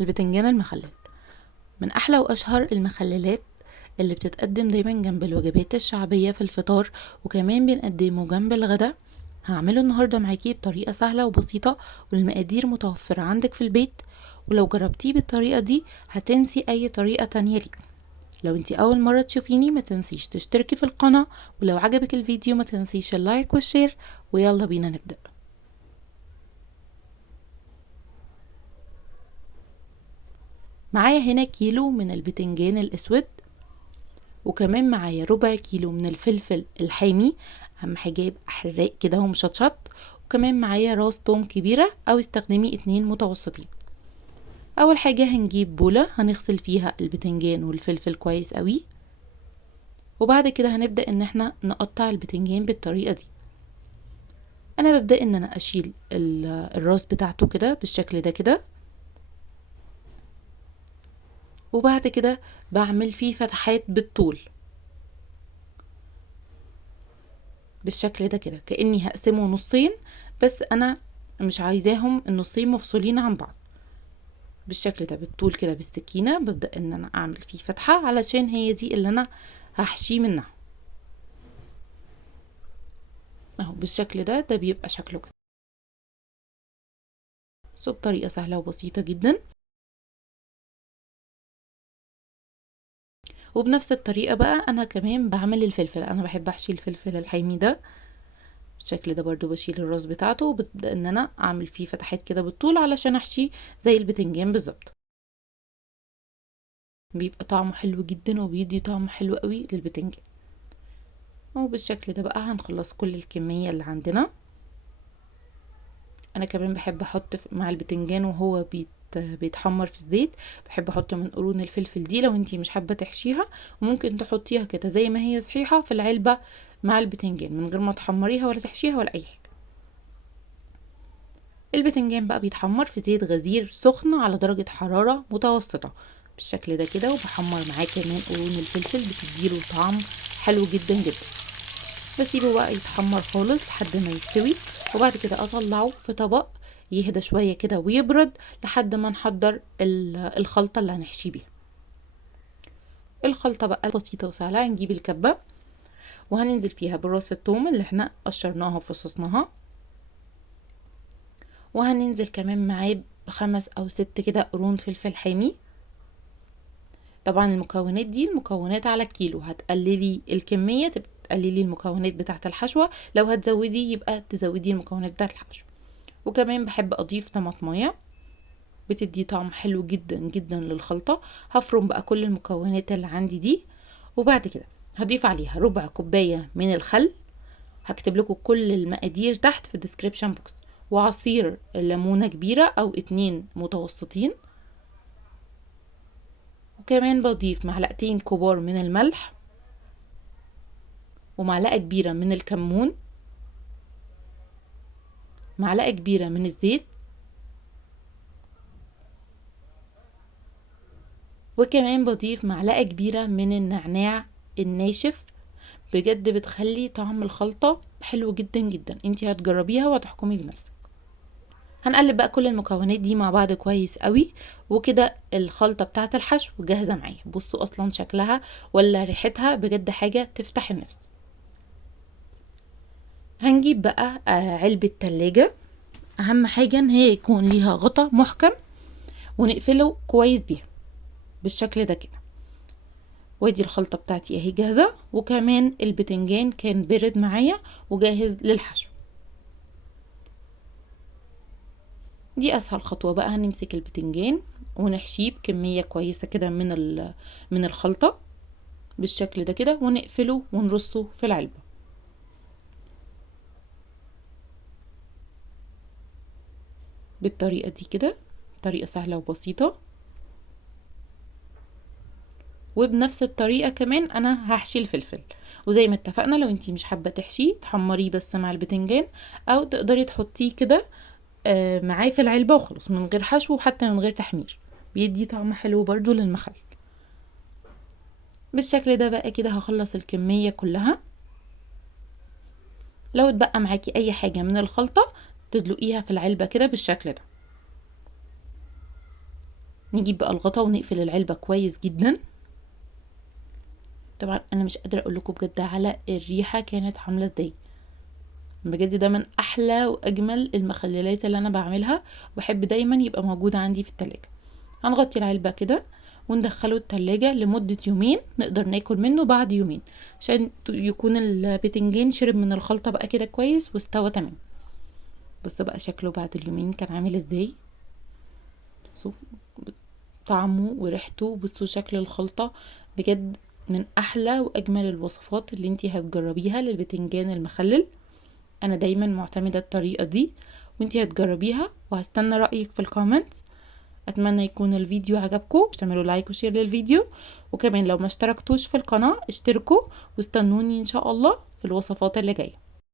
البتنجان المخلل من أحلى وأشهر المخللات اللي بتتقدم دايما جنب الوجبات الشعبية في الفطار، وكمان بنقدمه جنب الغدا. هعمله النهاردة معاكي بطريقة سهلة وبسيطة، والمقادير متوفرة عندك في البيت. ولو جربتيه بالطريقة دي هتنسي أي طريقة تانية ليه. لو انتي أول مرة تشوفيني ما تنسيش تشتركي في القناة، ولو عجبك الفيديو ما تنسيش اللايك والشير. ويلا بينا نبدأ. معايا هنا كيلو من البتنجان الأسود، وكمان معايا ربع كيلو من الفلفل الحامي، اهم حاجه يبقى حراق كده ومشطشط. وكمان معايا راس توم كبيره او استخدمي 2 متوسطين. اول حاجه هنجيب بوله هنغسل فيها البتنجان والفلفل كويس قوي، وبعد كده هنبدا ان احنا نقطع البتنجان بالطريقه دي. انا ببدا ان انا اشيل الراس بتاعته كده بالشكل ده كده، وبعد كده بعمل فيه فتحات بالطول بالشكل ده كده، كأني هقسمه نصين، بس انا مش عايزاهم النصين مفصولين عن بعض. بالشكل ده بالطول كده بالسكينة ببدأ ان انا اعمل فيه فتحة علشان هي دي اللي انا هحشيه منها. اهو بالشكل ده بيبقى شكله كده، بس بطريقة سهلة وبسيطة جدا. وبنفس الطريقة بقى انا كمان بعمل الفلفل، انا بحب احشي الفلفل الحامي ده بالشكل ده برضو. بشيل الراس بتاعته وببدأ ان انا اعمل فيه فتحات كده بالطول علشان احشيه زي البتنجان بالظبط. بيبقى طعمه حلو جدا وبيدي طعم حلو قوي للبتنجان. وبالشكل ده بقى هنخلص كل الكمية اللي عندنا. انا كمان بحب احط مع البتنجان وهو بيتحمر في الزيت، بحب احط من قرون الفلفل دي لو انتي مش حابة تحشيها، وممكن تحطيها كده زي ما هي صحيحة في العلبة مع البتنجان من غير ما تحمريها ولا تحشيها ولا اي حاجة. البتنجان بقى بيتحمر في زيت غزير سخن على درجة حرارة متوسطة بالشكل ده كده، وبحمر معاه كمان قرون الفلفل بتديله طعم حلو جدا جدا. بسيبه بقى يتحمر خالص لحد ما يستوي، وبعد كده اطلعه في طبق يهدى شوية كده ويبرد لحد ما نحضر الخلطة اللي هنحشي بيها. الخلطة بقى بسيطة وسهلة. هنجيب الكبة وهننزل فيها براس الثوم اللي احنا قشرناها وفصصناها، وهننزل كمان معاه ب5 أو 6 كده قرون فلفل حامي. طبعا المكونات دي المكونات على الكيلو، هتقللي الكمية تقللي المكونات بتاعة الحشوة، لو هتزودي يبقى تزودي المكونات بتاعة الحشوة. وكمان بحب اضيف طماطمية بتدي طعم حلو جدا جدا للخلطة. هفرم بقى كل المكونات اللي عندي دي، وبعد كده هضيف عليها ربع كوباية من الخل. هكتب لكم كل المقادير تحت في الديسكريبشن بوكس. وعصير ليمونة كبيرة او 2 متوسطين. وكمان بضيف معلقتين كبار من الملح، ومعلقة كبيرة من الكمون، معلقة كبيرة من الزيت، وكمان بضيف معلقة كبيرة من النعناع الناشف. بجد بتخلي طعم الخلطة حلو جدا جدا، انتي هتجربيها وهتحكمي بنفسك. هنقلب بقى كل المكونات دي مع بعض كويس قوي، وكده الخلطة بتاعت الحشو جاهزة معايا. بصوا اصلا شكلها ولا ريحتها بجد حاجة تفتح النفس. هنجيب بقى علبة تلاجة، اهم حاجة ان هي يكون ليها غطا محكم ونقفله كويس بيها بالشكل ده كده. وادي الخلطة بتاعتي اهي جاهزة، وكمان البتنجان كان برد معايا وجاهز للحشو. دي اسهل خطوة بقى. هنمسك البتنجان ونحشيه بكمية كويسة كده من الخلطة بالشكل ده كده، ونقفله ونرصه في العلبة بالطريقة دي كده. طريقة سهلة وبسيطة. وبنفس الطريقة كمان انا هحشي الفلفل، وزي ما اتفقنا لو انتي مش حابة تحشيه تحمريه بس مع البتنجان، او تقدري تحطيه كده معاه في العلبة وخلاص من غير حشو وحتى من غير تحمير، بيدي طعم حلو برضو للمخلل. بالشكل ده بقى كده هخلص الكمية كلها. لو اتبقى معاكي اي حاجة من الخلطة تدلقيها في العلبة كده بالشكل ده. نجيب بقى الغطا ونقفل العلبة كويس جدا. طبعا انا مش قادرة اقول لكم بجد على الريحة كانت عاملة ازاي، بجد ده من احلى واجمل المخللات اللي انا بعملها، وبحب دايما يبقى موجود عندي في التلاجة. هنغطي العلبة كده وندخله التلاجة لمدة يومين، نقدر ناكل منه بعد يومين عشان يكون البتنجان شرب من الخلطة بقى كده كويس واستوى تمام. بصوا بقى شكله بعد اليومين كان عامل ازاي، بصوا طعمه وريحته، بصوا شكل الخلطة، بجد من احلى واجمل الوصفات اللي انتي هتجربيها للبتنجان المخلل. انا دايما معتمدة الطريقة دي، وانتي هتجربيها وهستنى رأيك في الكومنت. اتمنى يكون الفيديو عجبكم، تعملوا لايك وشير للفيديو، وكمان لو ما اشتركتوش في القناة اشتركوا، واستنوني ان شاء الله في الوصفات اللي جاية.